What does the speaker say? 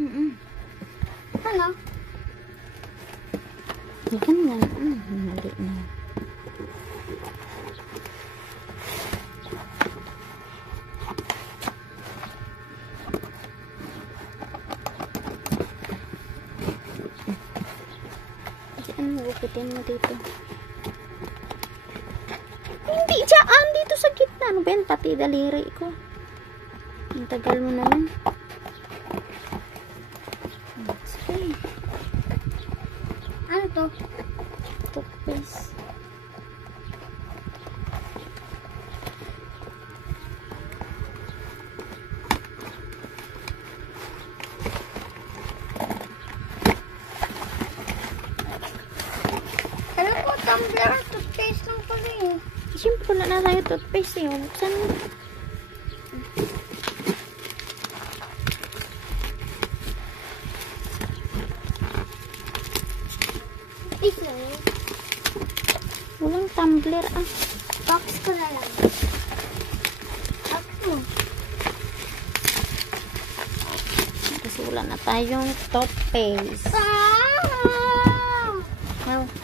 Ano? Ganyan. Mali na. Saan mo upitin mo dito? Hindi dyan! Dito sa gitna. Ano ba yan? Pati daliri ko. Ang tagal mo naman. Okay. Ano to? Toothpaste. Ano po, tumbler? Toothpaste lang pala eh. Siyempre wala na tayo toothpaste eh. Buksan mo. Toothpaste lang eh. Walang tumbler ah. Box ko na lang. Box mo. Kasi wala na tayong toothpaste. Ah! Wow.